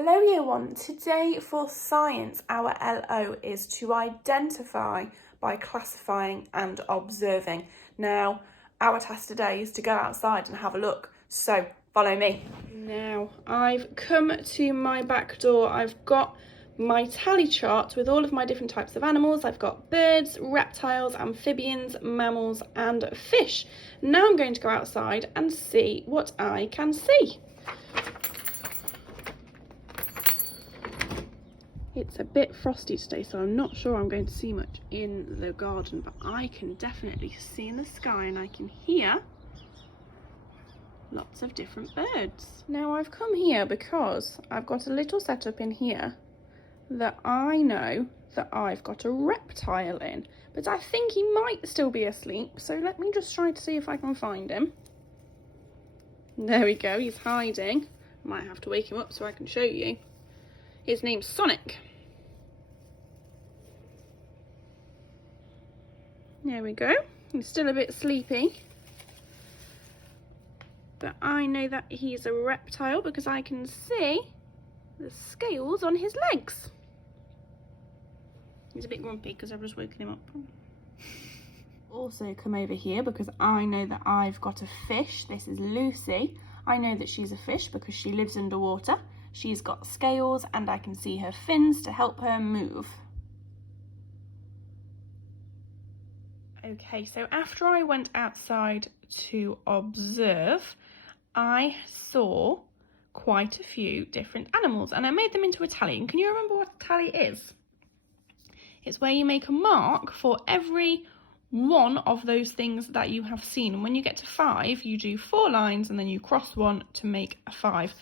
Hello Year 1. Today for science, our LO is to identify by classifying and observing. Now, our task today is to go outside and have a look, so follow me. Now, I've come to my back door. I've got my tally chart with all of my different types of animals. I've got birds, reptiles, amphibians, mammals and fish. Now I'm going to go outside and see what I can see. It's a bit frosty today, so I'm not sure I'm going to see much in the garden, but I can definitely see in the sky and I can hear lots of different birds. Now I've come here because I've got a little setup in here that I know that I've got a reptile in, but I think he might still be asleep, so let me just try to see if I can find him. There we go, he's hiding. Might have to wake him up so I can show you. His name's Sonic. There we go. He's still a bit sleepy. But I know that he's a reptile because I can see the scales on his legs. He's a bit grumpy because I've just woken him up. Also come over here because I know that I've got a fish. This is Lucy. I know that she's a fish because she lives underwater. She's got scales and I can see her fins to help her move. Okay, so after I went outside to observe, I saw quite a few different animals and I made them into a tally. And can you remember what a tally is? It's where you make a mark for every one of those things that you have seen. And when you get to 5, you do 4 lines and then you cross one to make a 5.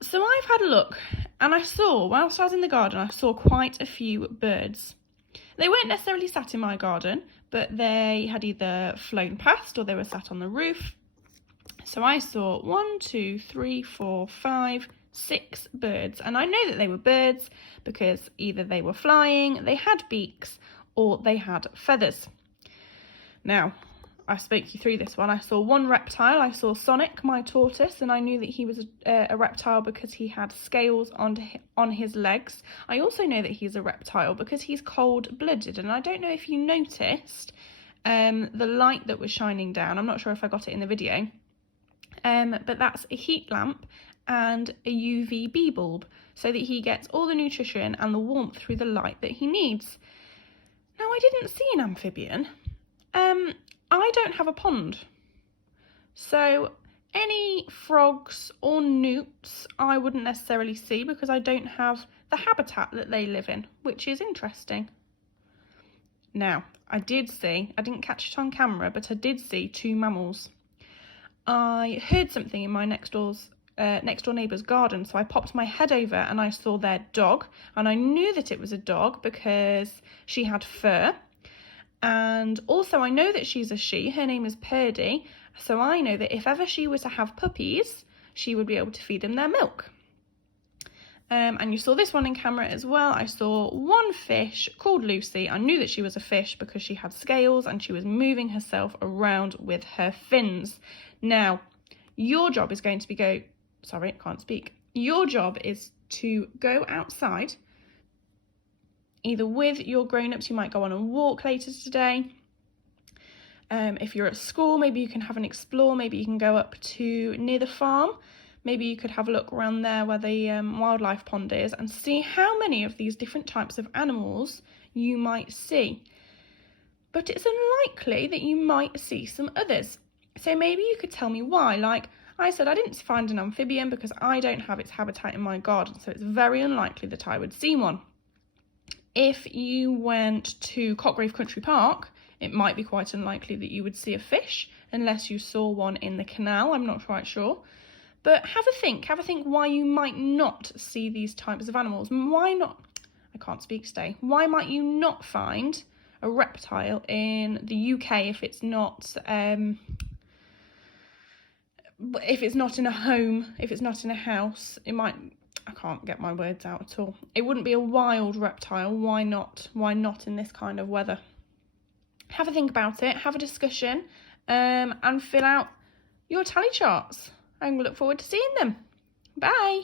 So I've had a look and I saw, whilst I was in the garden, I saw quite a few birds. They weren't necessarily sat in my garden, but they had either flown past or they were sat on the roof. So I saw 1, 2, 3, 4, 5, 6 birds. And I know that they were birds because either they were flying, they had beaks, or they had feathers. Now, I spoke you through this one. I saw one reptile. I saw Sonic, my tortoise, and I knew that he was a reptile because he had scales on his legs. I also know that he's a reptile because he's cold-blooded, and I don't know if you noticed the light that was shining down. I'm not sure if I got it in the video, but that's a heat lamp and a UVB bulb so that he gets all the nutrition and the warmth through the light that he needs. Now, I didn't see an amphibian. I don't have a pond, so any frogs or newts I wouldn't necessarily see because I don't have the habitat that they live in, which is interesting. Now, I didn't catch it on camera, but I did see 2 mammals. I heard something in my next door neighbour's garden, so I popped my head over and I saw their dog, and I knew that it was a dog because she had fur. And also I know that she's a she. Her name is Purdy, so I know that if ever she were to have puppies, she would be able to feed them their milk. And you saw this one in camera as well. I saw one fish called Lucy. I knew that she was a fish because she had scales and she was moving herself around with her fins. Now, your job is going to be Your job is to go outside, either with your grown-ups. You might go on a walk later today. If you're at school, maybe you can have an explore. Maybe you can go up to near the farm. Maybe you could have a look around there where the wildlife pond is and see how many of these different types of animals you might see. But it's unlikely that you might see some others. So maybe you could tell me why. Like I said, I didn't find an amphibian because I don't have its habitat in my garden, so it's very unlikely that I would see one. If you went to Cockgrave Country Park, it might be quite unlikely that you would see a fish unless you saw one in the canal. I'm not quite sure. But have a think why you might not see these types of animals. Why not? I can't speak today. Why might you not find a reptile in the UK if it's not in a home, if it's not in a house? I can't get my words out at all. It wouldn't be a wild reptile. Why not? Why not in this kind of weather? Have a think about it, have a discussion, and fill out your tally charts. I look forward to seeing them. Bye.